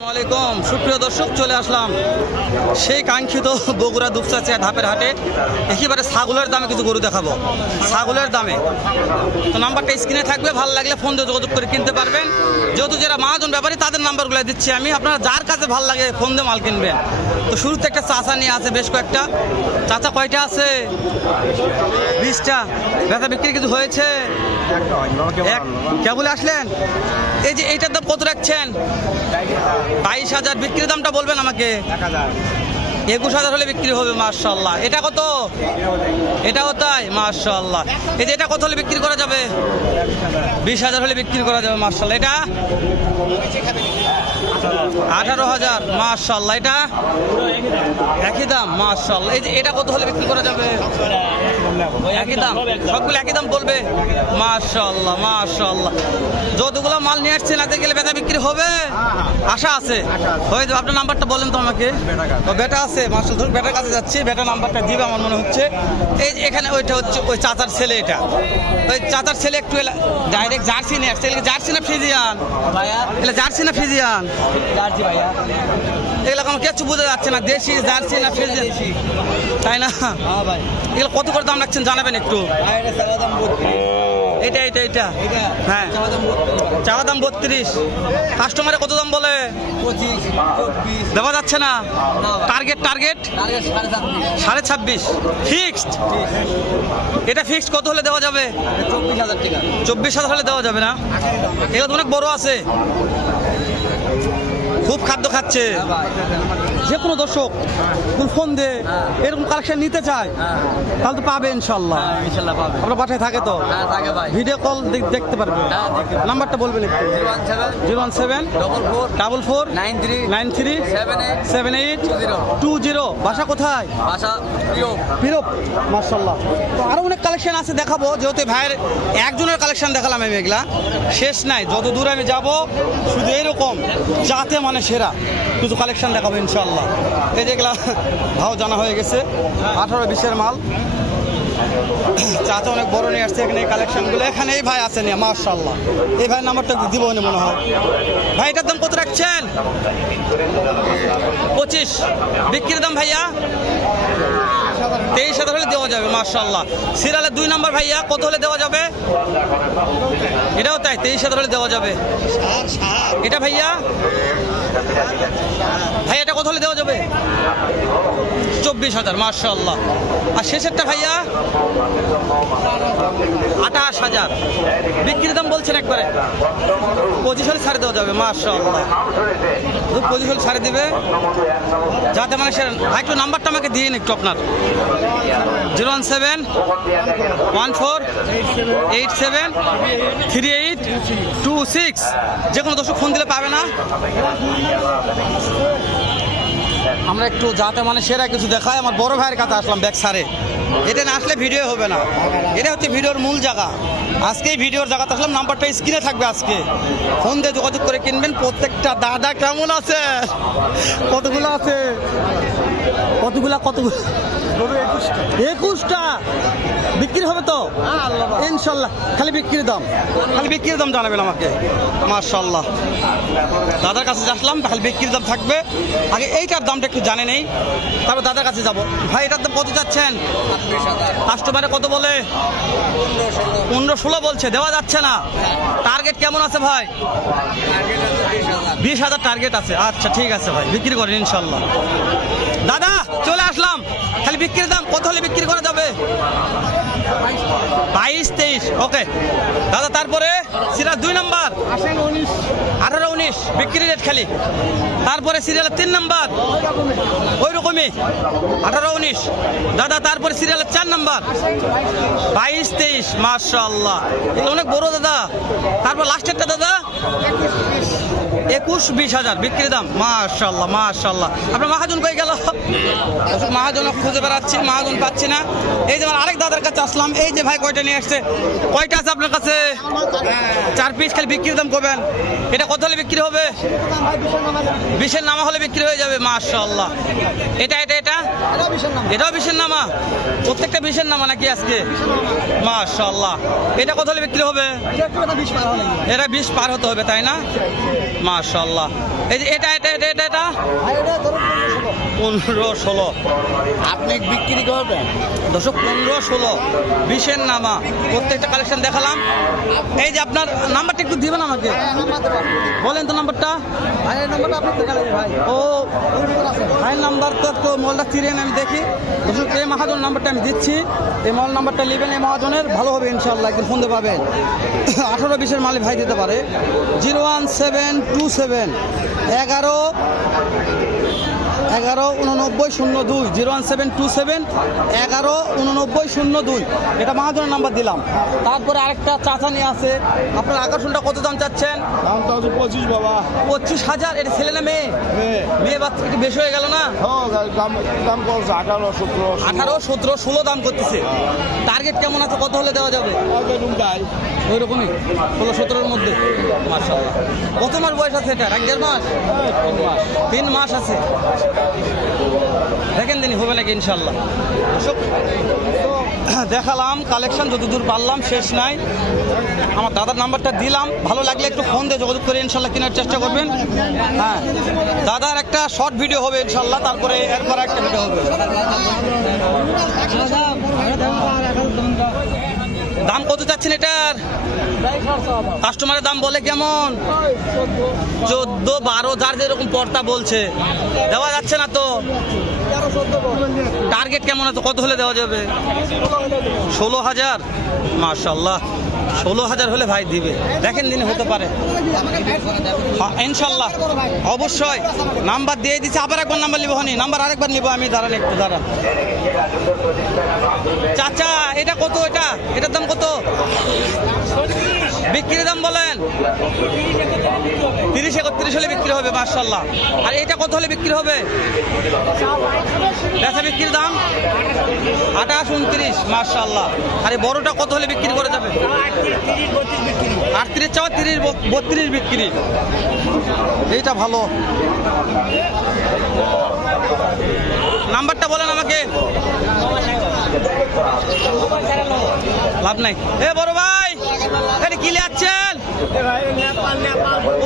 আসসালামাইকুম সুপ্রিয় দর্শক, চলে আসলাম সেই কাঙ্ক্ষিত বগুড়া দুপচাচিয়া ধাপের হাটে। একেবারে ছাগলের দামে কিছু গরু দেখাবো। ছাগলের দামে। তো নাম্বারটা স্ক্রিনে থাকবে, ভালো লাগলে ফোন দিয়ে যোগাযোগ করে কিনতে পারবেন। যেহেতু যারা মহাজন ব্যাপারী, তাদের নাম্বারগুলো দিচ্ছি আমি। আপনারা যার কাছে ভালো লাগে ফোন দিয়ে মাল কিনবেন। তো শুরুতে একটা চাচা নিয়ে আছে বেশ কয়েকটা। চাচা কয়টা আছে? বিশটা। ব্যথা বিক্রি কিছু হয়েছে? কেবল আসলেন? এই যে এইটার দাম কত রাখছেন? বাইশ হাজার বিক্রির দামটা বলবেন আমাকে। একুশ হাজার হলে বিক্রি হবে মার্শাল্লাহ এটা কত? এটাও তাই মার্শাল্লাহ এই যে এটা কত হলে বিক্রি করা যাবে? বিশ হাজার হলে বিক্রি করা যাবে মার্শাল্লাহ এটা? আঠারো হাজার মার্শাল্লাহ এটা একই দাম মার্শাল্লাহ এই যে এটা কত হলে বিক্রি করা যাবে? একই দাম, সবগুলো একই দাম বলবে? মার্শাল্লাহ মার্শাল্লাহ যতগুলো মাল নিয়ে আসছেন, এতে গেলে বেচা বিক্রি হবে? আশা আছে। হয়ে যাবে, আপনার নাম্বারটা বলেন তো আমাকে। বেটা আছে মার্শাল ধরুন, বেটার কাছে যাচ্ছি বেটা নাম্বারটা দিবে, আমার মনে হচ্ছে। এই যে এখানে ওইটা হচ্ছে, ওই চাচার ছেলে এটা। ওই চাচার ছেলে একটু ডাইরেক্ট জার্সি নিয়ে আসছে জার্সি না ফ্রিজিয়ান? এগুলো জার্সি না ফ্রিজিয়ান এগুলো আমার কিচ্ছু বোঝা যাচ্ছে না দেশি জার্সি না ফিজিয়ান? তাই না? এগুলো কত করে দাম রাখছেন জানাবেন একটু? এটা এটা এটা হ্যাঁ। চাওয়া দাম বত্রিশ। কাস্টমারে কত দাম বলে? দেওয়া যাচ্ছে না? Target target? সাড়ে ছাব্বিশ। ফিক্সড? এটা ফিক্সড কত হলে দেওয়া যাবে? চব্বিশ হাজার হলে দেওয়া যাবে না? এগুলো তো অনেক বড় আছে। খুব খাদ্য খাচ্ছে। যে কোনো দর্শক কোন ফোন দে এরকম কালেকশন নিতে চায় তাহলে তো পাবে ইনশাল্লাহ আপনার বাসায় থাকে তো? ভিডিও কল দেখতে পারবে। নাম্বারটা বলবেন একটু। Zero one seven double four nine three nine three seven eight seven eight two zero বাসা কোথায়? প্রিয় মার্শাল্লাহ তো আরও অনেক কালেকশন আছে দেখাবো। যেহেতু ভাইয়ের একজনের কালেকশন দেখালাম আমি এগুলা। শেষ নাই। যত দূর আমি যাব শুধু এরকম যাতে মানে সেরা। কিছু কালেকশন দেখাবো ইনশাল্লাহ এই যেগুলা ভাও জানা হয়ে গেছে। আঠারো বিশের মাল। চাচা অনেক বড় নিয়ে আসছে এখানে এই কালেকশনগুলো এখানে এই ভাই আছে নিয়ে মার্শাল্লাহ এই ভাইয়ের নাম্বারটা দিব না মনে হয়। ভাই এটার দাম কত রাখছেন? পঁচিশ। বিক্রির দাম ভাইয়া? তেইশ হাজার হলে দেওয়া যাবে মার্শাল্লাহ সিরিয়ালের দুই নম্বর ভাইয়া কত হলে দেওয়া যাবে? এটাও তাই তেইশ হাজার হলে দেওয়া যাবে। এটা ভাইয়া? ভাই এটা কত হলে দেওয়া যাবে? চব্বিশ হাজার মার্শাল্লাহ আর শেষেরটা ভাইয়া? আঠাশ হাজার। বিক্রির দাম বলছেন একবারে। পঁচিশ হলে ছাড়ে দেওয়া যাবে মার্শাল্লাহ পঁচিশ হলে ছাড়ে দেবে। যাতে মানে সে ভাই, একটু নাম্বারটা আমাকে দিন একটু আপনার। Zero one seven, one four, eight seven, three eight, two six. যে কোনো দর্শক ফোন দিলে পাবে না। আমরা একটু যাতে মানে সেরা কিছু দেখায় আমার বড় ভাইয়ের কাছে আসলাম ব্যাগ সারে এটা না আসলে ভিডিও হবে না। এটা হচ্ছে ভিডিওর মূল জায়গা। আজকে এই ভিডিওর জায়গাতে আসলাম। নাম্বারটা স্ক্রিনে থাকবে আজকে। ফোন দিয়ে যোগাযোগ করে কিনবেন। প্রত্যেকটা দাদা কেমন আছে? কতগুলো আছে? কতগুলা, কতগুলো? একুশটা। বিক্রি হবে তো? ইনশাল্লাহ। খালি বিক্রির দাম। খালি বিক্রির দাম জানাবেন আমাকে। মার্শাল্লাহ দাদার কাছে আসলাম খালি বিক্রির দাম থাকবে। আগে এইটার দামটা একটু জানে নেই। তারপর দাদার কাছে যাব। ভাই এটার দাম কত যাচ্ছেন? কাস্টমারে কত বলে? পনেরো ষোলো বলছে দেওয়া যাচ্ছে না। টার্গেট কেমন আছে ভাই? বিশ হাজার টার্গেট আছে। আচ্ছা ঠিক আছে ভাই বিক্রি করেন ইনশাল্লাহ। দাদা চলে আসলাম খালি বিক্রির দাম, কত হলে বিক্রি করা যাবে? বাইশ, তেইশ, ওকে। দাদা, তারপরে সিরিয়াল দুই নাম্বার। আঠারো, উনিশ, বিক্রি রেট খালি। তারপরে সিরিয়ালের তিন নাম্বার। ওই রকমই আঠারো, উনিশ। দাদা, তারপরে সিরিয়ালের চার নাম্বার। বাইশ, তেইশ মার্শাল্লাহ অনেক বড় দাদা। তারপর লাস্টেরটা দাদা। একুশ বিশ হাজার বিক্রি দাম। মাশাল্লাহ মাশাল্লাহ আপনার মাহাজন কই গেল? মহাজন খুঁজে বেড়াচ্ছি মাহাজন পাচ্ছি না। এই যে আরেক দাদার কাছে আসলাম। এই যে ভাই কয়টা নিয়ে আসছে? কয়টা আছে আপনার কাছে? চার পিস খালি বিক্রির দাম করবেন এটা কত হলে বিক্রি হবে? বিশের নামা হলে বিক্রি হয়ে যাবে মাশাল্লাহ এটা এটা এটা? এটাও বিশের নামা? প্রত্যেকটা বিশের নামা নাকি আজকে? মাশাল্লাহ এটা কত হলে বিক্রি হবে? এটা বিশ পার হতে হবে তাই না? মা মাশাল্লাহ এই যে এটা এটা এটা এটা এটা? পনেরো ষোলো। আপনি বিক্রি করবেন? দশক পনেরো ষোলো। বিশের নামা। প্রত্যেকটা কালেকশন দেখালাম। এই যে আপনার নাম্বারটা একটু দিবেন আমাকে? বলেন তো নাম্বারটা। ও ভাইয়ের নাম্বার তো একটু মলটা ফিরিয়ে আমি দেখি। দর্শক এই মহাজন নাম্বারটা আমি দিচ্ছি। এই মল নাম্বারটা নেবেন এই মহাজনের। ভালো হবে ইনশাল্লাহ একদিন ফোন পাবেন। আঠারো বিশের মালিক ভাই দিতে পারে। Zero one seven two seven. এগারো এগারো উননব্বই শূন্য দুই zero one seven two seven এগারো উননব্বই শূন্য দুই। এটা মহাজনের নাম্বার দিলাম। তারপরে আরেকটা চাচা নিয়ে আছে। আপনার আকর্ষণটা কত দাম চাচ্ছেন? দাম তো পঁচিশ বাবা। পঁচিশ হাজার। এটা ছেলে না মেয়ে? মেয়ে। বাচ্চা একটু বেশি হয়ে গেল না? হ্যাঁ দাম দাম করছে আঠারো সতেরো আঠারো সতেরো ষোলো দাম করতেছে। টার্গেট কেমন আছে? কত হলে দেওয়া যাবে? ওই রকমই ষোলো সতেরোর মধ্যে মার্শাল্লাহ কত মাস বয়স আছে এটা? এক দেড় মাস? তিন মাস আছে। দেখেন দিনই হবে নাকি ইনশাল্লাহ দেখালাম, কালেকশন যতদূর পারলাম, শেষ নাই। আমার দাদার নাম্বারটা দিলাম। ভালো লাগলে একটু ফোন দিয়ে যোগাযোগ করে ইনশাল্লাহ কেনার চেষ্টা করবেন। হ্যাঁ দাদার একটা শর্ট ভিডিও হবে ইনশাল্লাহ তারপরে এরপর একটা ভিডিও হবে। দাম কত চাচ্ছেন এটার? কাস্টমারের দাম বলে কেমন? চোদ্দ বারো যার যেরকম পর্তা বলছে। দেওয়া যাচ্ছে না তো? টার্গেট কেমন আছে? কত হলে দেওয়া যাবে? ষোলো হাজার? মার্শাল্লাহ ষোলো হাজার হলে ভাই দিবে। দেখেন দিনে হতে পারে। হ্যাঁ, ইনশাল্লাহ অবশ্যই। নাম্বার দিয়ে দিচ্ছি আবার একবার নাম্বার নিবো হনি। নাম্বার আরেকবার নিবো আমি। দাঁড়ান একটু দাঁড়ান। চাচা এটা কত এটা? এটার দাম কত বিক্রির দাম বলেন। তিরিশ একত্রিশ হলে বিক্রি হবে মার্শাল্লাহ আর এটা কত হলে বিক্রি হবে? বেচা বিক্রির দাম? আঠাশ উনত্রিশ মার্শাল্লাহ আর এই বড়টা কত হলে বিক্রি করে যাবে? আটত্রিশ চাওয়া তিরিশ বত্রিশ বিক্রি। এইটা ভালো। নাম্বারটা বলেন আমাকে। লাভ নাই। এ বড় ভাই এটা কি যাচ্ছেন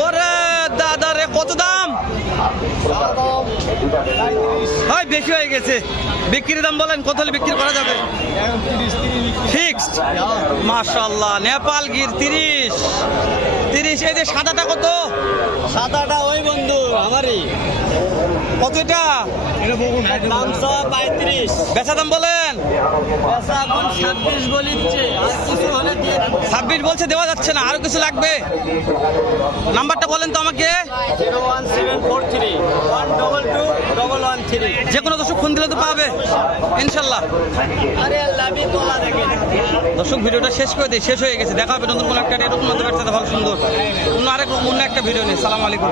ওরে দাদা রে কত দাম হয় বেশি হয়ে গেছে। বিক্রির দাম বলেন কত হলে বিক্রি করা যাবে? ফিক্সড মাশাল্লাহ নেপাল গির তিরিশ। তিরিশ এই যে সাদাটা কত? সাদাটা ওই বন্ধু আমারই। কত এটা? পঁয়ত্রিশ। বেচা দাম বলেন? এখন ছাব্বিশ বলিচ্ছে আর কিছু হলে ছাব্বিশ বলছে দেওয়া যাচ্ছে না আরও কিছু লাগবে? নাম্বারটা বলেন তো আমাকে। Zero one seven four three one double two double one three যে কোনো দর্শক ফোন দিলে তো পাবে। ইনশাল্লাহ। দর্শক ভিডিওটা শেষ করে দিই শেষ হয়ে গেছে। দেখা হবে নতুন কোনো একটা এরকম ভালো সুন্দর। অন্য আরেক অন্য একটা ভিডিও নেই সালাম আলাইকুম।